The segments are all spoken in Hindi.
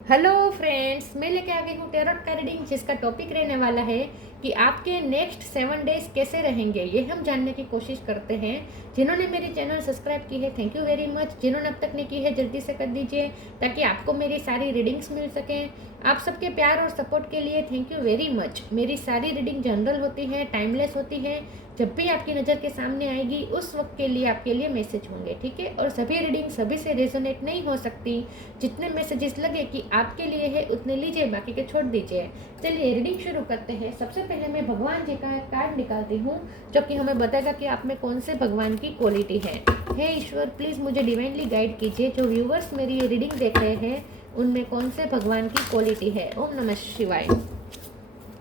हेलो फ्रेंड्स, मैं लेके आ गई हूँ टेरोट का रीडिंग, जिसका टॉपिक रहने वाला है कि आपके नेक्स्ट 7 डेज कैसे रहेंगे। ये हम जानने की कोशिश करते हैं। जिन्होंने मेरी चैनल सब्सक्राइब की है, थैंक यू वेरी मच। जिन्होंने अब तक नहीं की है, जल्दी से कर दीजिए ताकि आपको मेरी सारी रीडिंग्स मिल सकें। आप सबके प्यार और सपोर्ट के लिए थैंक यू वेरी मच। मेरी सारी रीडिंग जनरल होती है, टाइमलेस होती है। जब भी आपकी नज़र के सामने आएगी उस वक्त के लिए आपके लिए मैसेज होंगे, ठीक है। और सभी रीडिंग सभी से रेजोनेट नहीं हो सकती। जितने मैसेजेस लगे कि आपके लिए है उतने लीजिए, बाकी के छोड़ दीजिए। चलिए रीडिंग शुरू करते हैं। सबसे पहले मैं भगवान जी का कार्ड निकालती हूँ, जो कि हमें बताएगा कि आप में कौन से भगवान की क्वालिटी है। हे ईश्वर, प्लीज़ मुझे डिवाइनली गाइड कीजिए। जो व्यूवर्स मेरी ये रीडिंग देख रहे हैं उनमें कौन से भगवान की क्वालिटी है। ओम नमः शिवाय।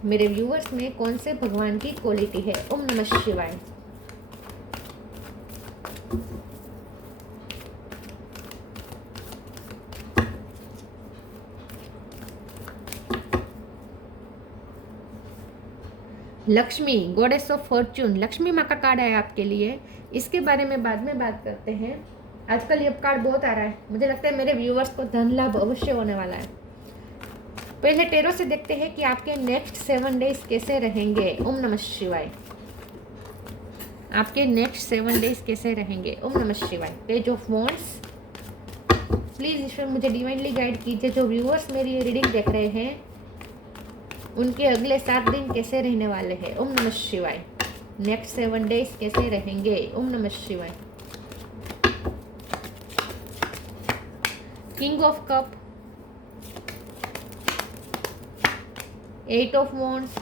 मेरे व्यूवर्स में कौन से भगवान की क्वालिटी है। ओम नमः शिवाय। Lakshmi, goddess of Fortune, Lakshmi माँ का कार्ड है आपके लिए। इसके बारे में बाद में बात करते हैं। आजकल ये कार्ड बहुत आ रहा है, मुझे लगता है मेरे व्यूवर्स को धन लाभ अवश्य होने वाला है। पहले टेरो से देखते हैं कि आपके नेक्स्ट 7 डेज कैसे रहेंगे। ओम नमः शिवाय। आपके नेक्स्ट 7 डेज कैसे रहेंगे। ओम नमः शिवाय। पेज ऑफ वॉन्ड्स, प्लीज ईश्वर मुझे डिवाइनली गाइड कीजिए। जो व्यूअर्स मेरी ये रीडिंग देख रहे हैं उनके अगले 7 दिन कैसे रहने वाले हैं। ओम नमः शिवाय। नेक्स्ट 7 डेज कैसे रहेंगे। ओम नमः शिवाय। King of cup, 8 of wands,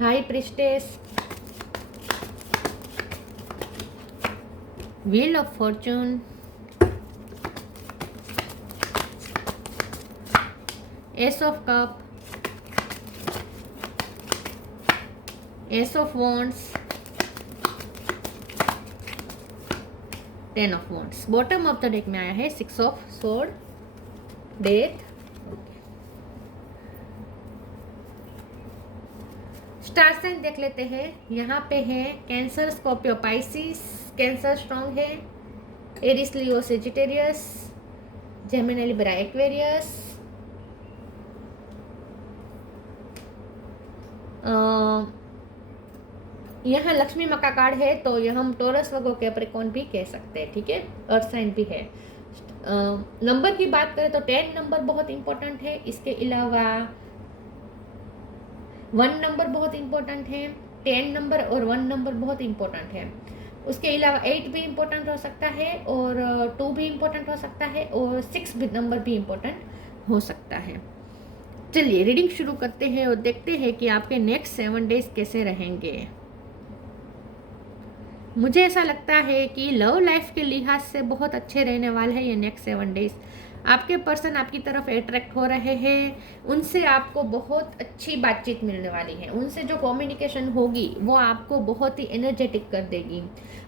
high priestess, wheel of fortune, ace of cup, ace of wands, 10 of wands. Bottom of the deck में आया है 6 of sword, death. Star sign देख लेते हैं। यहाँ पे है Cancer, Scorpio, Pisces. Cancer strong है। Aries, Leo, Sagittarius, Gemini, Libra, Aquarius. यहाँ लक्ष्मी माँ का कार्ड है, तो यह हम टोरस, वर्गो, कैप्रिकॉर्न भी कह सकते हैं, ठीक है। अर्थ साइन भी है। नंबर की बात करें तो 10 नंबर बहुत इंपॉर्टेंट है। इसके अलावा 1 नंबर बहुत इंपॉर्टेंट है। 10 नंबर और 1 नंबर बहुत इंपॉर्टेंट है। उसके अलावा 8 भी इंपॉर्टेंट हो सकता है, और 2 भी इंपॉर्टेंट हो सकता है, और 6 भी नंबर भी इंपॉर्टेंट हो सकता है। चलिए रीडिंग शुरू करते हैं और देखते हैं कि आपके नेक्स्ट 7 डेज कैसे रहेंगे। मुझे ऐसा लगता है कि लव लाइफ के लिहाज से बहुत अच्छे रहने वाले हैं ये नेक्स्ट 7 डेज। आपके पर्सन आपकी तरफ अट्रैक्ट हो रहे हैं, उनसे आपको बहुत अच्छी बातचीत मिलने वाली है। उनसे जो कम्युनिकेशन होगी वो आपको बहुत ही एनर्जेटिक कर देगी।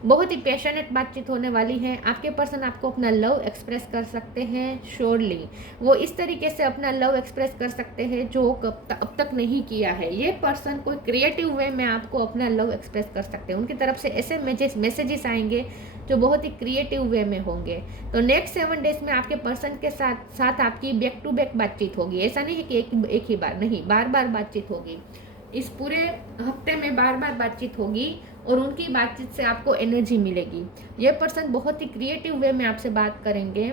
बहुत ही पैशनेट बातचीत होने वाली है। आपके पर्सन आपको अपना लव एक्सप्रेस कर सकते हैं। श्योरली वो इस तरीके से अपना लव एक्सप्रेस कर सकते हैं जो अब तक नहीं किया है। ये पर्सन कोई क्रिएटिव वे में आपको अपना लव एक्सप्रेस कर सकते हैं। उनकी तरफ से ऐसे मैसेजेस आएंगे जो बहुत ही क्रिएटिव वे में होंगे। तो नेक्स्ट 7 डेज में आपके पर्सन के साथ आपकी बैक टू बैक बातचीत होगी। ऐसा नहीं है कि एक ही बार, नहीं, बार बार बातचीत होगी। इस पूरे हफ्ते में बार बार बातचीत होगी और उनकी बातचीत से आपको एनर्जी मिलेगी। ये पर्सन बहुत ही क्रिएटिव वे में आपसे बात करेंगे।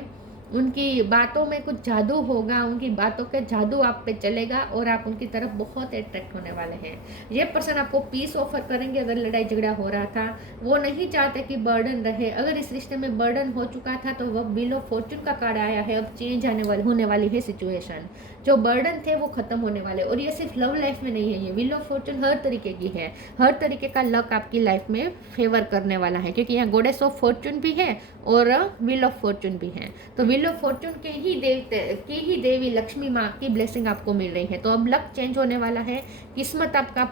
उनकी बातों में कुछ जादू होगा, उनकी बातों के जादू आप पे चलेगा और आप उनकी तरफ बहुत अट्रैक्ट होने वाले हैं। ये पर्सन आपको पीस ऑफर करेंगे। अगर लड़ाई झगड़ा हो रहा था, वो नहीं चाहते कि बर्डन रहे। अगर इस रिश्ते में बर्डन हो चुका था तो वह व्हील ऑफ फॉर्चून का कार्ड आया है। अब चेंज होने वाली है सिचुएशन। जो बर्डन थे वो खत्म होने वाले। और ये सिर्फ लव लाइफ में नहीं है, ये व्हील ऑफ फॉर्चून हर तरीके की है। हर तरीके का लक आपकी लाइफ में फेवर करने वाला है, क्योंकि यहाँ गॉडेस ऑफ फॉर्चून भी है और व्हील ऑफ फॉर्चून भी है। तो व्हील ऑफ फॉर्चून के ही देवी लक्ष्मी माँ की ब्लेसिंग आपको मिल रही है। तो अब लक चेंज होने वाला है। किस्मत आपका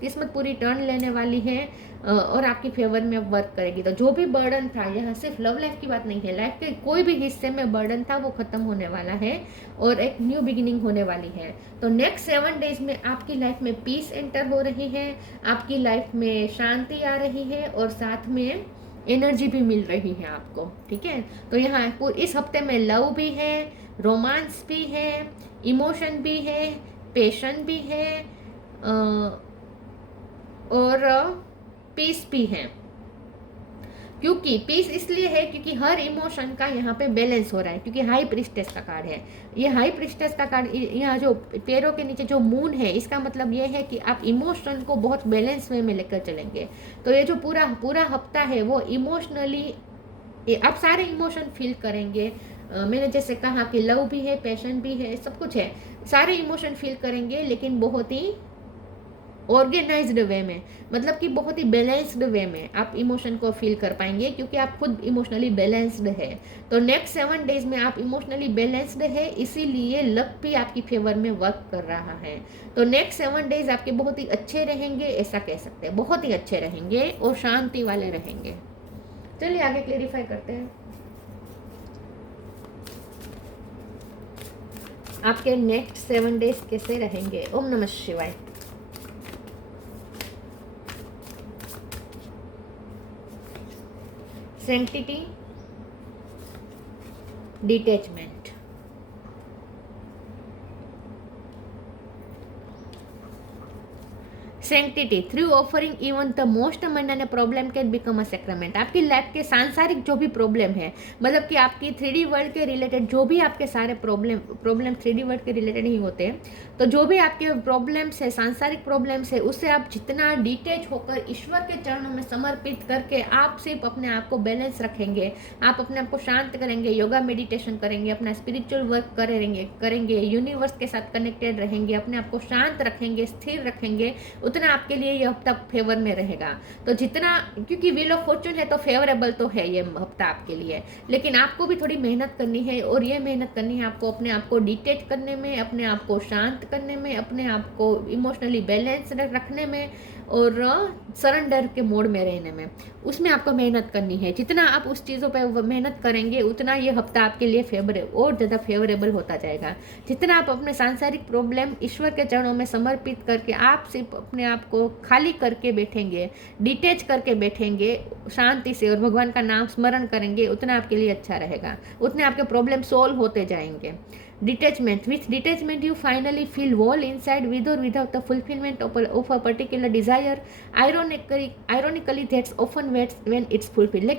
किस्मत पूरी टर्न लेने वाली है और आपकी फेवर में वर्क करेगी। तो जो भी बर्डन था, यह सिर्फ लव लाइफ की बात नहीं है, लाइफ के कोई भी हिस्से में बर्डन था वो खत्म होने वाला है और एक न्यू बिगिनिंग होने वाली है। तो नेक्स्ट 7 डेज में आपकी लाइफ में पीस एंटर हो रही है, आपकी लाइफ में शांति आ रही है और साथ में एनर्जी भी मिल रही है आपको, ठीक है। तो यहाँ इस हफ्ते में लव भी है, रोमांस भी है, इमोशन भी है, पैशन भी है, और पीस भी है। क्योंकि पीस इसलिए है क्योंकि हर इमोशन का यहाँ पे बैलेंस हो रहा है, क्योंकि हाई प्रिस्टेस का कार्ड है। ये हाई प्रिस्टेस का कार्ड, यहाँ जो पैरों के नीचे जो मून है, इसका मतलब ये है कि आप इमोशन को बहुत बैलेंस वे में लेकर चलेंगे। तो ये जो पूरा पूरा हफ्ता है वो इमोशनली आप सारे इमोशन फील करेंगे। मैंने जैसे कहा कि लव भी है, पैशन भी है, सब कुछ है, सारे इमोशन फील करेंगे, लेकिन बहुत ही ऑर्गेनाइज्ड वे में, मतलब कि बहुत ही बैलेंस्ड वे में आप इमोशन को फील कर पाएंगे, क्योंकि आप खुद इमोशनली बैलेंस्ड है। तो नेक्स्ट 7 डेज में आप इमोशनली बैलेंस्ड है, इसीलिए लक भी आपकी फेवर में वर्क कर रहा है। तो नेक्स्ट 7 डेज आपके बहुत ही अच्छे रहेंगे, ऐसा कह सकते हैं, बहुत ही अच्छे रहेंगे और शांति वाले रहेंगे। चलिए आगे क्लेरिफाई करते हैं आपके नेक्स्ट 7 डेज कैसे रहेंगे। ओम नमः शिवाय। सेंटिटी, detachment, सेंटिटी through offering even the most Mandan problem can become a sacrament. आपकी लाइफ के सांसारिक जो भी प्रॉब्लम है, मतलब कि आपकी 3D वर्ल्ड के रिलेटेड जो भी आपके सारे प्रॉब्लम 3D वर्ल्ड के रिलेटेड ही होते हैं, तो जो भी आपके प्रॉब्लम्स है, सांसारिक प्रॉब्लम्स है, उससे आप जितना डिटेच होकर ईश्वर के चरणों में समर्पित करके आप सिर्फ अपने आप को बैलेंस रखेंगे, आप अपने आप को शांत करेंगे, योगा मेडिटेशन करेंगे, अपना स्पिरिचुअल वर्क करेंगे, यूनिवर्स के साथ कनेक्टेड रहेंगे, अपने आप को शांत रखेंगे, स्थिर रखेंगे, उतना आपके लिए ये हफ्ता फेवर में रहेगा। तो जितना, क्योंकि व्हील ऑफ फॉर्चून है तो फेवरेबल तो है ये हफ्ता आपके लिए, लेकिन आपको भी थोड़ी मेहनत करनी है, और ये मेहनत करनी है आपको अपने आप को डिटेच करने में, अपने आप को शांत करने में, अपने आप को इमोशनली बैलेंस रखने में, और सरेंडर के मोड में रहने में, उसमें आपको मेहनत करनी है। जितना आप उस चीज़ों पर मेहनत करेंगे, उतना ये हफ्ता आपके लिए और ज़्यादा फेवरेबल होता जाएगा। जितना आप अपने सांसारिक प्रॉब्लम ईश्वर के चरणों में समर्पित करके आप सिर्फ अपने आप को खाली करके बैठेंगे, डिटेच करके बैठेंगे शांति से, और भगवान का नाम स्मरण करेंगे, उतना आपके लिए अच्छा रहेगा, उतने आपके प्रॉब्लम सॉल्व होते जाएंगे। Detachment. With detachment, you finally feel whole inside, with or without the fulfillment of a particular desire. Ironically, that's often when it's fulfilled.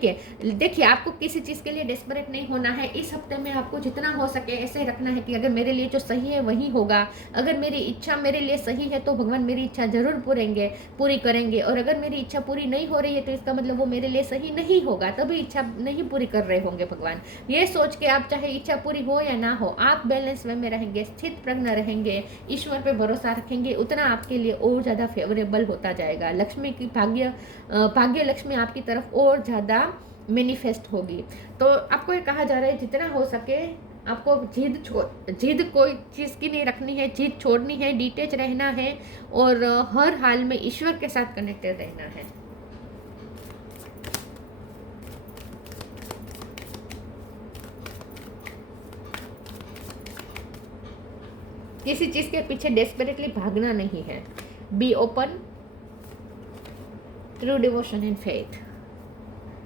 देखिए, आपको किसी चीज़ के लिए डेस्परेट नहीं होना है। इस हफ्ते में आपको जितना हो सके ऐसे रखना है कि अगर मेरे लिए जो सही है वही होगा, अगर मेरी इच्छा मेरे लिए सही है तो भगवान मेरी इच्छा जरूर पूरी करेंगे, और अगर मेरी इच्छा पूरी नहीं हो रही है तो इसका मतलब वो मेरे लिए सही नहीं होगा, तभी इच्छा नहीं पूरी कर रहे होंगे भगवान। ये सोच के आप चाहे इच्छा पूरी हो या ना हो, आप बैलेंस वे में रहेंगे, स्थित प्रज्ञ रहेंगे, ईश्वर पे भरोसा रखेंगे, उतना आपके लिए और ज़्यादा फेवरेबल होता जाएगा। लक्ष्मी की भाग्य लक्ष्मी आपकी तरफ और ज़्यादा मैनिफेस्ट होगी। तो आपको ये कहा जा रहा है जितना हो सके आपको जिद कोई चीज़ की नहीं रखनी है, जिद छोड़नी है, डिटेच रहना है, और हर हाल में ईश्वर के साथ कनेक्टेड रहना है। किसी चीज़ के पीछे डेस्परेटली भागना नहीं है। Be open, true devotion and faith,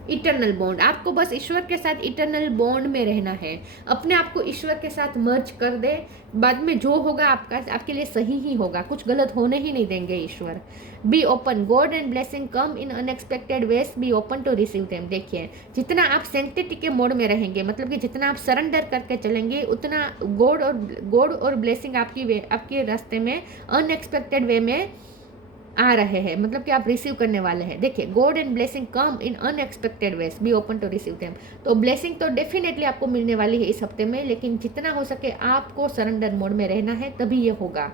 eternal bond. आपको बस ईश्वर के साथ इटर्नल बॉन्ड में रहना है, अपने आप को ईश्वर के साथ मर्ज कर दे, बाद में जो होगा आपके लिए सही ही होगा, कुछ गलत होने ही नहीं देंगे ईश्वर। Be open, God and blessing come in unexpected ways, be open to receive them. देखिए, जितना आप सेंटिटी के मोड में रहेंगे, मतलब कि जितना आप सरेंडर करके चलेंगे, उतना गॉड और ब्लेसिंग आपके रास्ते में अनएक्सपेक्टेड वे में आ रहे हैं, मतलब कि आप रिसीव करने वाले हैं। देखिए, God and blessing come in unexpected ways, be open to receive them. तो ब्लेसिंग तो डेफिनेटली आपको मिलने वाली है इस हफ्ते में, लेकिन जितना हो सके आपको सरेंडर मोड में रहना है, तभी ये होगा।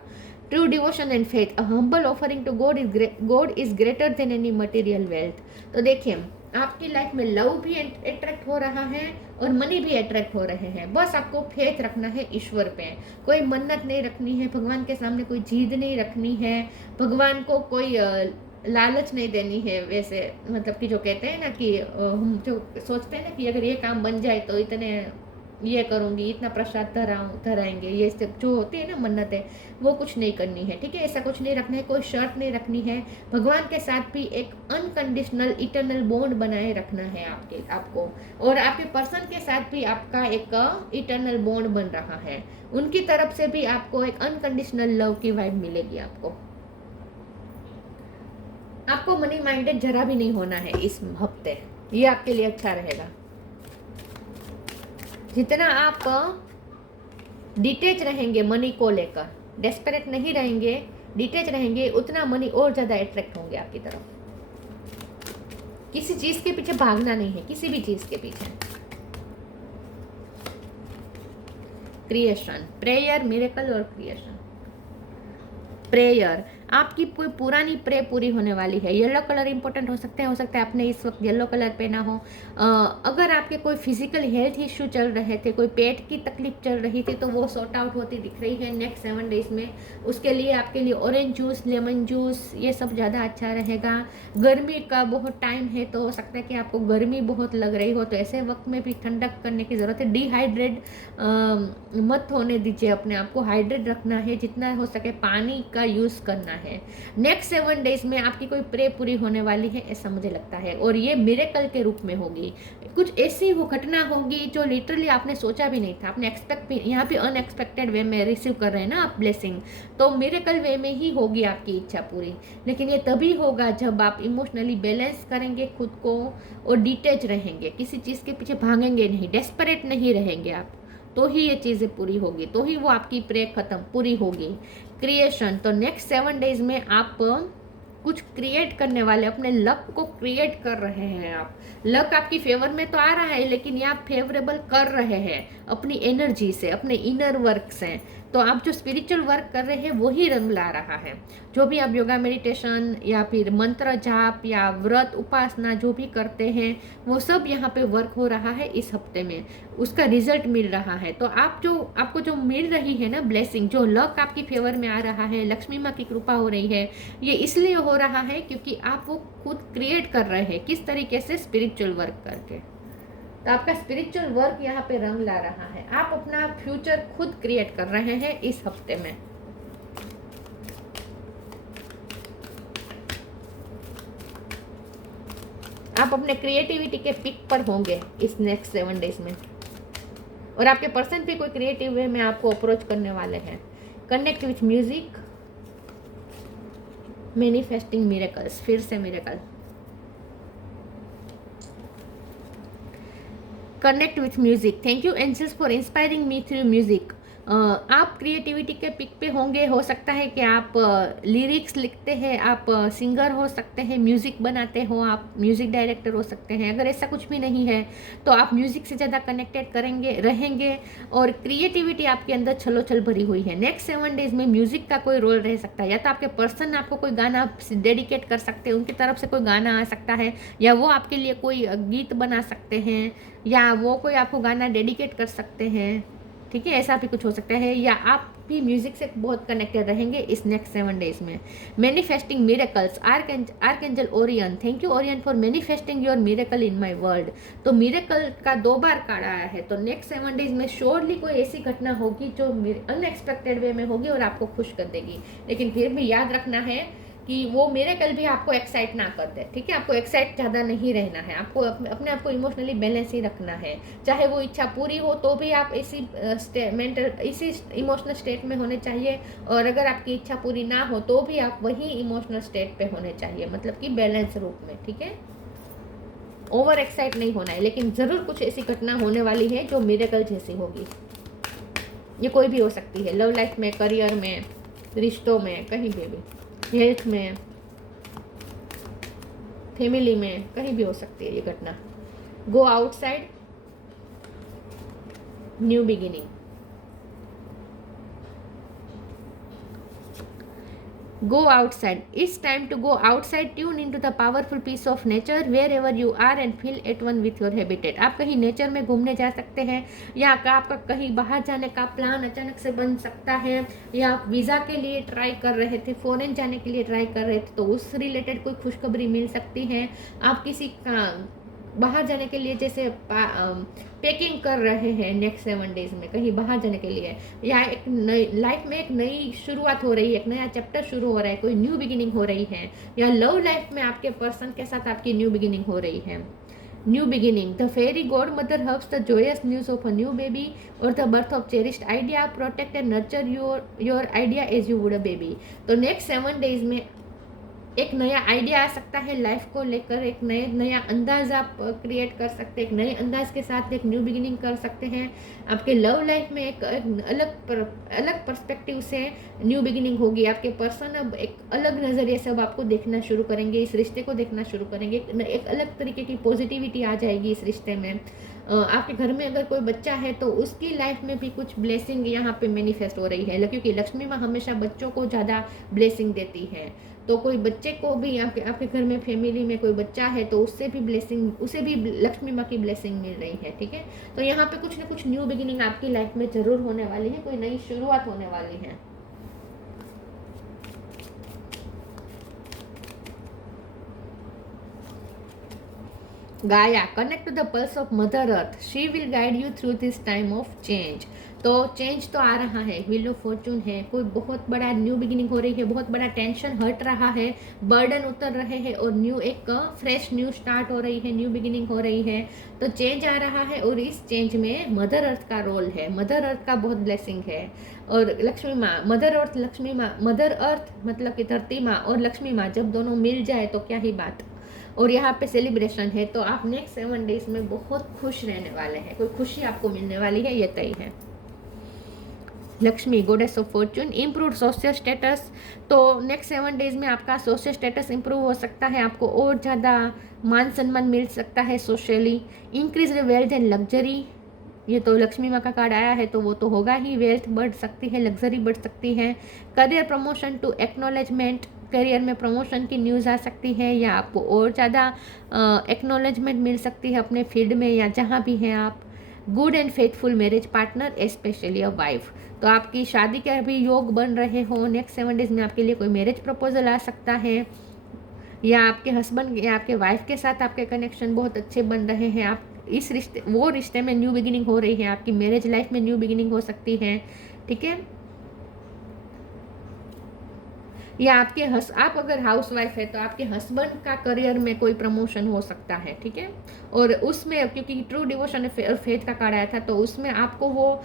True devotion and faith, a humble offering to God is greater than any material wealth. तो देखिए, आपकी लाइफ में लव भी अट्रैक्ट हो रहा है और मनी भी अट्रैक्ट हो रहे हैं। बस आपको फेथ रखना है ईश्वर पे, कोई मन्नत नहीं रखनी है, भगवान के सामने कोई जिद नहीं रखनी है, भगवान को कोई लालच नहीं देनी है। वैसे मतलब कि जो कहते हैं ना कि हम जो सोचते हैं ना कि अगर ये काम बन जाए तो इतने ये करूँगी, इतना प्रसाद धराएंगे, ये सब जो होती है ना मन्नतें, वो कुछ नहीं करनी है, ठीक है। ऐसा कुछ नहीं रखना है, कोई शर्त नहीं रखनी है। भगवान के साथ भी एक अनकंडीशनल इटर्नल बॉन्ड बनाए रखना है आपको, और आपके पर्सन के साथ भी आपका एक इटर्नल बॉन्ड बन रहा है। उनकी तरफ से भी आपको एक अनकंडीशनल लव की वाइब मिलेगी। आपको मनी माइंडेड जरा भी नहीं होना है इस हफ्ते, ये आपके लिए अच्छा रहेगा। जितना आप डिटेच रहेंगे मनी को लेकर, डेस्परेट नहीं रहेंगे, डिटेच रहेंगे, उतना मनी और ज़्यादा अट्रैक्ट होंगे आपकी तरफ। किसी चीज़ के पीछे भागना नहीं है, किसी भी चीज़ के पीछे। क्रिएशन, प्रेयर, मिरेकल और क्रिएशन। प्रेयर, आपकी कोई पुरानी प्रे पूरी होने वाली है। येलो कलर इंपॉर्टेंट हो सकता है आपने इस वक्त येलो कलर पहना हो। अगर आपके कोई फिजिकल हेल्थ इश्यू चल रहे थे, कोई पेट की तकलीफ चल रही थी, तो वो सॉर्ट आउट होती दिख रही है नेक्स्ट 7 डेज में। उसके लिए आपके लिए ऑरेंज जूस, लेमन जूस, ये सब ज़्यादा अच्छा रहेगा। गर्मी का बहुत टाइम है, तो हो सकता है कि आपको गर्मी बहुत लग रही हो, तो ऐसे वक्त में भी ठंडक करने की ज़रूरत है। डिहाइड्रेट मत होने दीजिए, अपने आप को हाइड्रेट रखना है, जितना हो सके पानी का यूज़ करना है। नेक्स्ट 7 डेज में आपकी कोई प्रे पूरी होने वाली है, ऐसा मुझे लगता है, और ये मिरेकल के रूप में होगी। कुछ ऐसी वो घटना होगी जो लिटरली आपने सोचा भी नहीं था, आपने एक्सपेक्ट भी, यहाँ पे अनएक्सपेक्टेड वे में रिसीव कर रहे हैं ना आप ब्लेसिंग, तो मिरेकल वे में ही होगी आपकी इच्छा पूरी। लेकिन ये तभी होगा जब आप इमोशनली बैलेंस करेंगे खुद को और डिटेच रहेंगे, किसी चीज़ के पीछे भागेंगे नहीं, डेस्परेट नहीं रहेंगे आप, तो ही ये चीज़ें पूरी होगी, तो ही वो आपकी प्रे खत्म पूरी होगी। क्रिएशन, तो नेक्स्ट 7 डेज में आप कुछ क्रिएट करने वाले, अपने लक को क्रिएट कर रहे हैं आप। लक आपकी फेवर में तो आ रहा है, लेकिन ये आप फेवरेबल कर रहे हैं अपनी एनर्जी से, अपने इनर वर्क से। तो आप जो स्पिरिचुअल वर्क कर रहे हैं वही रंग ला रहा है। जो भी आप योगा मेडिटेशन या फिर मंत्र जाप या व्रत उपासना जो भी करते हैं, वो सब यहाँ पे वर्क हो रहा है इस हफ्ते में, उसका रिजल्ट मिल रहा है। तो आपको जो मिल रही है ना ब्लेसिंग, जो लक आपकी फेवर में आ रहा है, लक्ष्मी माँ की कृपा हो रही है, ये इसलिए हो रहा है क्योंकि आप वो खुद क्रिएट कर रहे हैं। किस तरीके से? स्पिरिचुअल वर्क करके। तो आपका स्पिरिचुअल वर्क यहाँ पे रंग ला रहा है, आप अपना फ्यूचर खुद क्रिएट कर रहे हैं इस हफ्ते में। आप अपने क्रिएटिविटी के पिक पर होंगे इस नेक्स्ट 7 डेज में, और आपके पर्सन भी कोई क्रिएटिव वे में आपको अप्रोच करने वाले हैं। Connect with music, manifesting miracles, फिर से miracle. Connect with music, thank you angels for inspiring me through music. आप क्रिएटिविटी के पिक पे होंगे। हो सकता है कि आप लिरिक्स लिखते हैं, आप सिंगर हो सकते हैं, म्यूज़िक बनाते हो, आप म्यूज़िक डायरेक्टर हो सकते हैं। अगर ऐसा कुछ भी नहीं है तो आप म्यूज़िक से ज़्यादा कनेक्टेड रहेंगे, और क्रिएटिविटी आपके अंदर छलो छल भरी हुई है। नेक्स्ट 7 डेज में म्यूज़िक का कोई रोल रह सकता है, या तो आपके पर्सन आपको कोई गाना डेडिकेट कर सकते हैं, उनकी तरफ से कोई गाना आ सकता है, या वो आपके लिए कोई गीत बना सकते हैं, या वो कोई आपको गाना डेडिकेट कर सकते हैं, ठीक है, ऐसा भी कुछ हो सकता है। या आप भी म्यूजिक से बहुत कनेक्टेड रहेंगे इस नेक्स्ट 7 डेज में। Manifesting miracles, archangel Orion, thank you Orion for manifesting your miracle in my world. तो मिरेकल का 2 बार कार्ड आया है, तो नेक्स्ट 7 डेज में श्योरली कोई ऐसी घटना होगी जो अनएक्सपेक्टेड वे में होगी और आपको खुश कर देगी। लेकिन फिर भी याद रखना है कि वो मिरेकल भी आपको एक्साइट ना कर दे, ठीक है। आपको एक्साइट ज़्यादा नहीं रहना है, आपको अपने आप को इमोशनली बैलेंस ही रखना है। चाहे वो इच्छा पूरी हो तो भी आप इसी इमोशनल स्टेट में होने चाहिए, और अगर आपकी इच्छा पूरी ना हो तो भी आप वही इमोशनल स्टेट पे होने चाहिए, मतलब कि बैलेंस रूप में, ठीक है। ओवर एक्साइट नहीं होना है, लेकिन ज़रूर कुछ ऐसी घटना होने वाली है जो मिरेकल जैसी होगी। ये कोई भी हो सकती है, लव लाइफ में, करियर में, रिश्तों में, कहीं भी, हेल्थ में, फैमिली में, कहीं भी हो सकती है ये घटना। Go outside, new beginning. Go outside. It's time to go outside. Tune into the powerful peace of nature wherever you are and feel at one with your habitat. आप कहीं नेचर में घूमने जा सकते हैं, या आपका कहीं बाहर जाने का प्लान अचानक से बन सकता है, या आप वीज़ा के लिए ट्राई कर रहे थे, फॉरेन जाने के लिए ट्राई कर रहे थे, तो उस रिलेटेड कोई खुशखबरी मिल सकती है। आप किसी का बाहर जाने के लिए जैसे पैकिंग कर रहे हैं नेक्स्ट 7 डेज में कहीं बाहर जाने के लिए, या एक नई लाइफ में एक नई शुरुआत हो रही है, एक नया चैप्टर शुरू हो रहा है, कोई न्यू बिगिनिंग हो रही है, या लव लाइफ में आपके पर्सन के साथ आपकी न्यू बिगिनिंग हो रही है। New beginning, the fairy godmother हव्स the joyous news of a new baby और the birth of cherished idea, protect and nurture your idea as you would a baby. तो नेक्स्ट 7 डेज में एक नया आइडिया आ सकता है लाइफ को लेकर, एक नया अंदाज आप क्रिएट कर सकते हैं, एक नए अंदाज के साथ एक न्यू बिगिनिंग कर सकते हैं। आपके लव लाइफ में एक अलग पर्सपेक्टिव से न्यू बिगिनिंग होगी। आपके पर्सन अब एक अलग नज़रिए से अब आपको देखना शुरू करेंगे, इस रिश्ते को देखना शुरू करेंगे, एक अलग तरीके की पॉजिटिविटी आ जाएगी इस रिश्ते में। आपके घर में अगर कोई बच्चा है तो उसकी लाइफ में भी कुछ ब्लेसिंग यहाँ पे मैनिफेस्ट हो रही है, क्योंकि लक्ष्मी माँ हमेशा बच्चों को ज़्यादा ब्लेसिंग देती है। तो कोई बच्चे को भी आपके घर में फैमिली में कोई बच्चा है तो उससे भी ब्लेसिंग, उसे भी लक्ष्मी माँ की ब्लेसिंग मिल रही है। ठीक है, तो यहाँ पे कुछ ना कुछ न्यू बिगिनिंग आपकी लाइफ में जरूर होने वाली है, कोई नई शुरुआत होने वाली है। Gaia, connect to the pulse of mother earth, she will guide you through this time of change. तो चेंज तो आ रहा है, व्हील ऑफ फॉर्चून है, कोई बहुत बड़ा न्यू बिगिनिंग हो रही है, बहुत बड़ा टेंशन हट रहा है, बर्डन उतर रहे हैं और न्यू एक फ्रेश न्यू स्टार्ट हो रही है, न्यू बिगिनिंग हो रही है। तो चेंज आ रहा है और इस चेंज में मदर अर्थ का रोल है, मदर अर्थ का बहुत ब्लेसिंग है। और लक्ष्मी माँ, मदर अर्थ लक्ष्मी माँ, मदर अर्थ मतलब कि धरती माँ और लक्ष्मी माँ जब दोनों मिल जाए तो क्या ही बात। और यहाँ पे सेलिब्रेशन है, तो आप नेक्स्ट 7 डेज में बहुत खुश रहने वाले हैं, कोई खुशी आपको मिलने वाली है, ये तय है। Lakshmi, goddess of Fortune, improve social status. तो नेक्स्ट 7 डेज में आपका सोशल स्टेटस इंप्रूव हो सकता है, आपको और ज़्यादा मान सम्मान मिल सकता है socially. Increase wealth and luxury, ये तो लक्ष्मी माँ का कार्ड आया है तो वो तो होगा ही, वेल्थ बढ़ सकती है, लग्जरी बढ़ सकती है। Career promotion to acknowledgement, career में प्रमोशन की न्यूज़ आ सकती है, या आपको और ज़्यादा एक्नॉलेजमेंट मिल सकती है अपने फील्ड में या जहाँ भी हैं आप। Good and faithful marriage partner, specially a wife. तो आपकी शादी के अभी योग बन रहे हो, नेक्स्ट 7 डेज में आपके लिए कोई मैरिज प्रपोजल आ सकता है, या आपके हस्बैंड या आपके वाइफ के साथ आपके कनेक्शन बहुत अच्छे बन रहे हैं, आप इस रिश्ते में न्यू बिगिनिंग हो रही है, आपकी मैरिज लाइफ में न्यू बिगिनिंग हो सकती है। ठीक है, या आप अगर हाउस वाइफ है तो आपके हस्बैंड का करियर में कोई प्रमोशन हो सकता है। ठीक है, और उसमें क्योंकि ट्रू डिवोशन और फेथ का कार्ड आया था तो उसमें आपको वो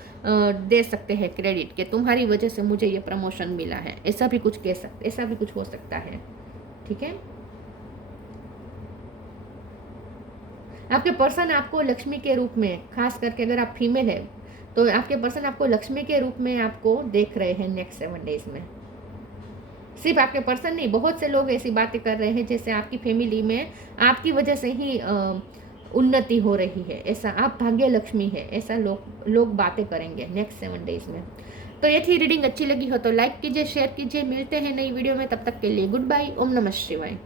दे सकते हैं क्रेडिट कि तुम्हारी वजह से मुझे ये प्रमोशन मिला है, ऐसा भी कुछ कह सकते, ऐसा भी कुछ हो सकता है। ठीक है, आपके पर्सन आपको लक्ष्मी के रूप में, खास करके अगर आप फीमेल है तो आपके पर्सन आपको लक्ष्मी के रूप में आपको देख रहे हैं नेक्स्ट 7 डेज में। सिर्फ आपके पर्सन नहीं, बहुत से लोग ऐसी बातें कर रहे हैं जैसे आपकी फैमिली में आपकी वजह से ही उन्नति हो रही है, ऐसा आप भाग्य लक्ष्मी है, ऐसा लोग बातें करेंगे नेक्स्ट 7 डेज में। तो ये थी रीडिंग, अच्छी लगी हो तो लाइक कीजिए, शेयर कीजिए, मिलते हैं नई वीडियो में, तब तक के लिए गुड बाय, ओम नमः शिवाय।